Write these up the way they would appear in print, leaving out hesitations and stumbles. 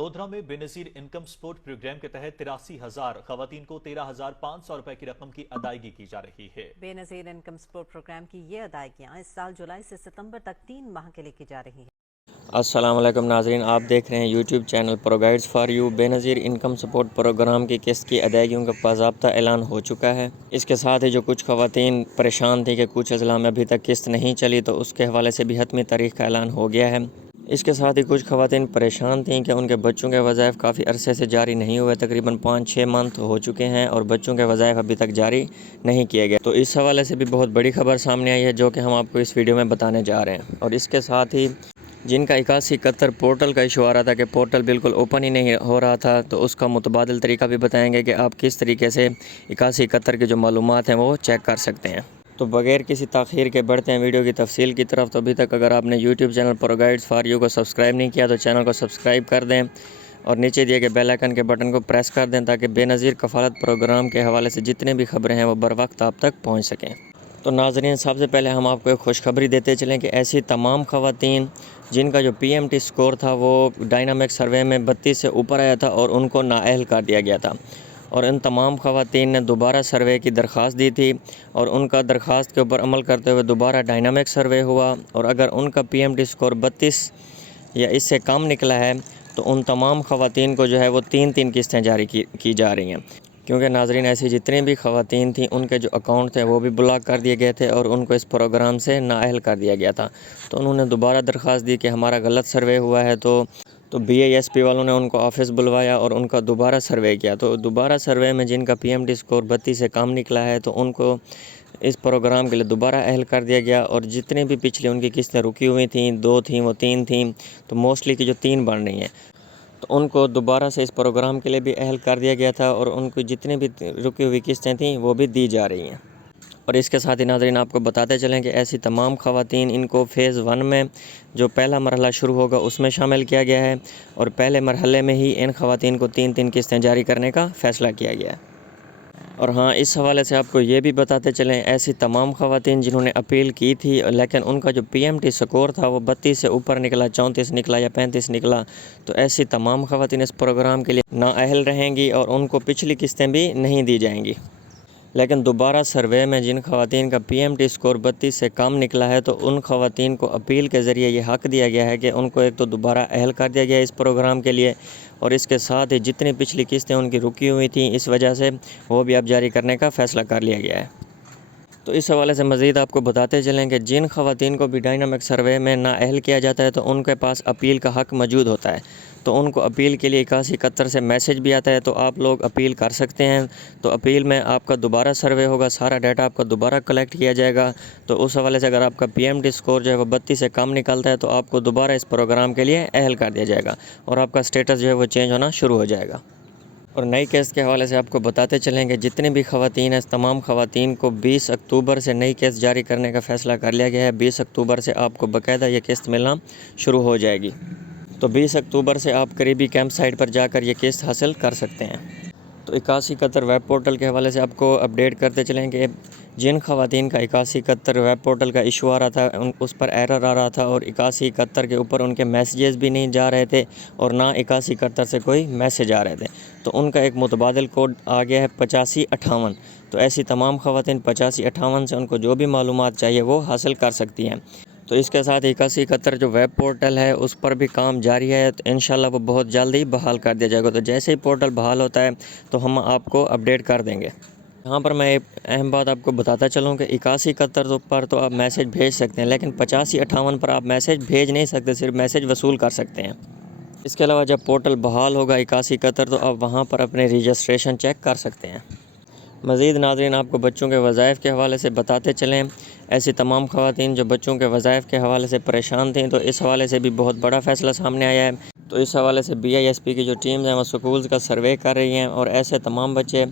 لودھرا میں بے نظیر income support programme کے تحت 83,000 خواتین کو 13,500 روپے کی رقم کی ادائیگی کی جا رہی ہے۔ بے نظیر انکم سپورٹ پروگرام کی یہ ادائیگیاں اس سال جولائی سے ستمبر تک 3 ماہ کے لیے کی جا رہی ہیں۔ السلام علیکم ناظرین، آپ دیکھ رہے ہیں یوٹیوب چینل پروگائیڈز فار یو۔ بے نظیر انکم سپورٹ پروگرام کی قسط کی ادائیگیوں کا باضابطہ اعلان ہو چکا ہے۔ اس کے ساتھ ہی جو کچھ خواتین پریشان تھیں کہ کچھ اضلاع میں ابھی تک قسط نہیں چلی، تو اس کے حوالے سے بھی حتمی تاریخ کا اعلان ہو گیا ہے۔ اس کے ساتھ ہی کچھ خواتین پریشان تھیں کہ ان کے بچوں کے وظائف کافی عرصے سے جاری نہیں ہوئے، تقریباً 5-6 منتھ ہو چکے ہیں اور بچوں کے وظائف ابھی تک جاری نہیں کیے گئے۔ تو اس حوالے سے بھی بہت بڑی خبر سامنے آئی ہے، جو کہ ہم آپ کو اس ویڈیو میں بتانے جا رہے ہیں۔ اور اس کے ساتھ ہی جن کا 8171 پورٹل کا ایشو آ رہا تھا کہ پورٹل بالکل اوپن ہی نہیں ہو رہا تھا، تو اس کا متبادل طریقہ بھی بتائیں گے کہ آپ کس طریقے سے 8171 کی جو معلومات ہیں وہ چیک کر سکتے ہیں۔ تو بغیر کسی تاخیر کے بڑھتے ہیں ویڈیو کی تفصیل کی طرف۔ تو ابھی تک اگر آپ نے یوٹیوب چینل پروگائیڈز فار یو کو سبسکرائب نہیں کیا تو چینل کو سبسکرائب کر دیں اور نیچے دیے گئے بیل آئیکن کے بٹن کو پریس کر دیں، تاکہ بے نظیر کفالت پروگرام کے حوالے سے جتنے بھی خبریں ہیں وہ بر وقت آپ تک پہنچ سکیں۔ تو ناظرین، سب سے پہلے ہم آپ کو ایک خوشخبری دیتے چلیں کہ ایسی تمام خواتین جن کا جو پی ایم ٹی سکور تھا وہ ڈائنامک سروے میں 32 سے اوپر آیا تھا اور ان کو نااہل کر دیا گیا تھا، اور ان تمام خواتین نے دوبارہ سروے کی درخواست دی تھی، اور ان کا درخواست کے اوپر عمل کرتے ہوئے دوبارہ ڈائنامک سروے ہوا، اور اگر ان کا پی ایم ٹی سکور 32 یا اس سے کم نکلا ہے تو ان تمام خواتین کو جو ہے وہ 3 قسطیں جاری کی جا رہی ہیں۔ کیونکہ ناظرین، ایسی جتنی بھی خواتین تھیں ان کے جو اکاؤنٹ تھے وہ بھی بلاک کر دیے گئے تھے اور ان کو اس پروگرام سے نااہل کر دیا گیا تھا، تو انہوں نے دوبارہ درخواست دی کہ ہمارا غلط سروے ہوا ہے۔ تو بی اے ایس پی والوں نے ان کو آفس بلوایا اور ان کا دوبارہ سروے کیا۔ تو دوبارہ سروے میں جن کا پی ایم ٹی سکور 32 سے کم نکلا ہے تو ان کو اس پروگرام کے لیے دوبارہ اہل کر دیا گیا، اور جتنی بھی پچھلی ان کی قسطیں رکی ہوئی تھیں، 2 تھیں وہ 3 تھیں، تو موسٹلی کی جو 3 بن رہی ہیں، تو ان کو دوبارہ سے اس پروگرام کے لیے بھی اہل کر دیا گیا تھا، اور ان کی جتنی بھی رکی ہوئی قسطیں تھیں وہ بھی دی جا رہی ہیں۔ اور اس کے ساتھ ہی ناظرین، آپ کو بتاتے چلیں کہ ایسی تمام خواتین ان کو فیز 1 میں جو پہلا مرحلہ شروع ہوگا اس میں شامل کیا گیا ہے، اور پہلے مرحلے میں ہی ان خواتین کو 3 قسطیں جاری کرنے کا فیصلہ کیا گیا ہے۔ اور ہاں، اس حوالے سے آپ کو یہ بھی بتاتے چلیں، ایسی تمام خواتین جنہوں نے اپیل کی تھی لیکن ان کا جو پی ایم ٹی سکور تھا وہ 32 سے اوپر نکلا، 34 نکلا یا 35 نکلا، تو ایسی تمام خواتین اس پروگرام کے لیے نااہل رہیں گی اور ان کو پچھلی قسطیں بھی نہیں دی جائیں گی۔ لیکن دوبارہ سروے میں جن خواتین کا پی ایم ٹی سکور 32 سے کم نکلا ہے تو ان خواتین کو اپیل کے ذریعے یہ حق دیا گیا ہے کہ ان کو ایک تو دوبارہ اہل کر دیا گیا ہے اس پروگرام کے لیے، اور اس کے ساتھ ہی جتنی پچھلی قسطیں ان کی رکی ہوئی تھیں اس وجہ سے وہ بھی اب جاری کرنے کا فیصلہ کر لیا گیا ہے۔ تو اس حوالے سے مزید آپ کو بتاتے چلیں کہ جن خواتین کو بھی ڈائنامک سروے میں نااہل کیا جاتا ہے تو ان کے پاس اپیل کا حق موجود ہوتا ہے، تو ان کو اپیل کے لیے 8171 سے میسج بھی آتا ہے، تو آپ لوگ اپیل کر سکتے ہیں۔ تو اپیل میں آپ کا دوبارہ سروے ہوگا، سارا ڈیٹا آپ کا دوبارہ کلیکٹ کیا جائے گا، تو اس حوالے سے اگر آپ کا پی ایم ٹی سکور جو ہے وہ 32 سے کم نکلتا ہے تو آپ کو دوبارہ اس پروگرام کے لیے اہل کر دیا جائے گا، اور آپ کا سٹیٹس جو ہے وہ چینج ہونا شروع ہو جائے گا۔ اور نئی قسط کے حوالے سے آپ کو بتاتے چلیں کہ جتنی بھی خواتین ہیں، تمام خواتین کو 20 اکتوبر سے نئی قسط جاری کرنے کا فیصلہ کر لیا گیا ہے۔ 20 اکتوبر سے آپ کو باقاعدہ یہ قسط ملنا شروع ہو جائے گی، تو 20 اکتوبر سے آپ قریبی کیمپ سائٹ پر جا کر یہ قسط حاصل کر سکتے ہیں۔ تو 8171 ویب پورٹل کے حوالے سے آپ کو اپڈیٹ کرتے چلیں کہ جن خواتین کا 8171 ویب پورٹل کا ایشو آ رہا تھا اس پر ایرر آ رہا تھا، اور 8171 کے اوپر ان کے میسیجز بھی نہیں جا رہے تھے اور نہ 8171 سے کوئی میسیج آ رہے تھے، تو ان کا ایک متبادل کوڈ آ گیا ہے 8558۔ تو ایسی تمام خواتین 8558 سے ان کو جو بھی معلومات چاہیے وہ حاصل کر سکتی ہیں۔ تو اس کے ساتھ 8171 جو ویب پورٹل ہے اس پر بھی کام جاری ہے، تو انشاءاللہ وہ بہت جلد ہی بحال کر دیا جائے گا، تو جیسے ہی پورٹل بحال ہوتا ہے تو ہم آپ کو اپڈیٹ کر دیں گے۔ یہاں پر میں ایک اہم بات آپ کو بتاتا چلوں کہ 8171 پر تو آپ میسیج بھیج سکتے ہیں، لیکن 8558 پر آپ میسیج بھیج نہیں سکتے، صرف میسیج وصول کر سکتے ہیں۔ اس کے علاوہ جب پورٹل بحال ہوگا 8171 تو آپ وہاں پر اپنے رجسٹریشن چیک کر سکتے ہیں۔ مزید ناظرین، آپ کو بچوں کے وظائف کے حوالے سے بتاتے چلیں، ایسی تمام خواتین جو بچوں کے وظائف کے حوالے سے پریشان تھیں تو اس حوالے سے بھی بہت بڑا فیصلہ سامنے آیا ہے۔ تو اس حوالے سے بی آئی ایس پی کی جو ٹیمز ہیں وہ سکولز کا سروے کر رہی ہیں، اور ایسے تمام بچے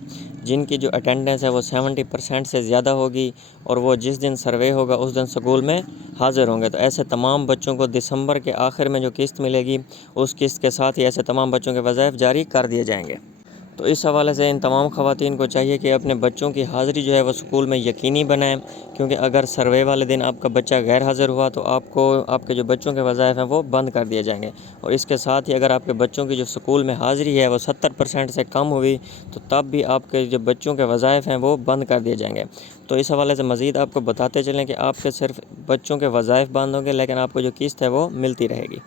جن کی جو اٹینڈنس ہے وہ 70% سے زیادہ ہوگی اور وہ جس دن سروے ہوگا اس دن سکول میں حاضر ہوں گے، تو ایسے تمام بچوں کو دسمبر کے آخر میں جو قسط ملے گی اس قسط کے ساتھ ہی ایسے تمام بچوں کے وظائف جاری کر دیے جائیں گے۔ تو اس حوالے سے ان تمام خواتین کو چاہیے کہ اپنے بچوں کی حاضری جو ہے وہ اسکول میں یقینی بنائیں، کیونکہ اگر سروے والے دن آپ کا بچہ غیر حاضر ہوا تو آپ کے جو بچوں کے وظائف ہیں وہ بند کر دیے جائیں گے، اور اس کے ساتھ ہی اگر آپ کے بچوں کی جو اسکول میں حاضری ہے وہ 70% سے کم ہوئی تو تب بھی آپ کے جو بچوں کے وظائف ہیں وہ بند کر دیے جائیں گے۔ تو اس حوالے سے مزید آپ کو بتاتے چلیں کہ آپ کے صرف بچوں کے وظائف بند ہوں گے، لیکن آپ کو جو قسط ہے وہ ملتی رہے گی۔